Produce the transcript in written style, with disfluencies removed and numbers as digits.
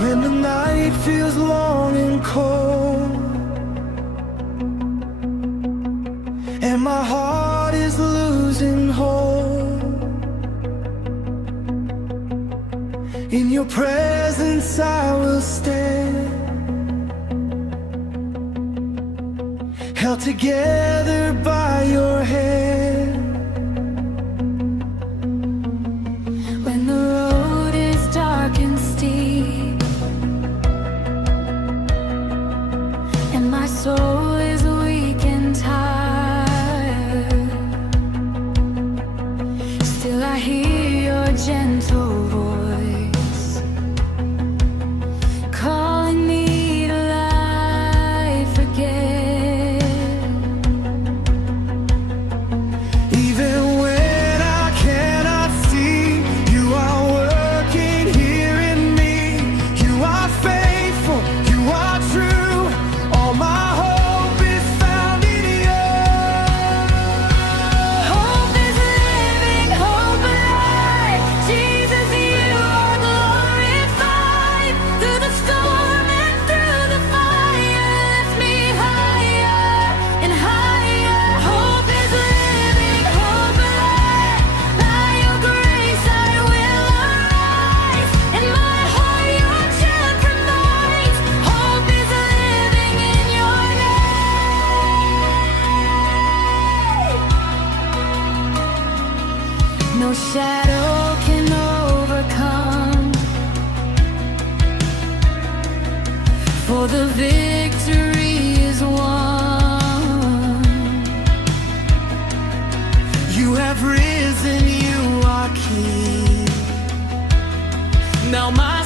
when the night feels long and cold, and my heart is losing hope. In your presence I will stand, held together by your hand. When the road is dark and steep, and my soul is weak and tired, still I hear your gentle voice calling me to life again. Even when I cannot see, you are working here in me. You are faithful, you are true. All my hope is found in you. Hope is living, hope alive. Jesus, you are glorified. Through the storm and through the fire, lift me higher and higher. Hope is living, hope alive. By your grace I will arise. In my heart your chant reminds, hope is living in your name. No shadow can overcome, for the victory is won. You have risen, you are King. Now my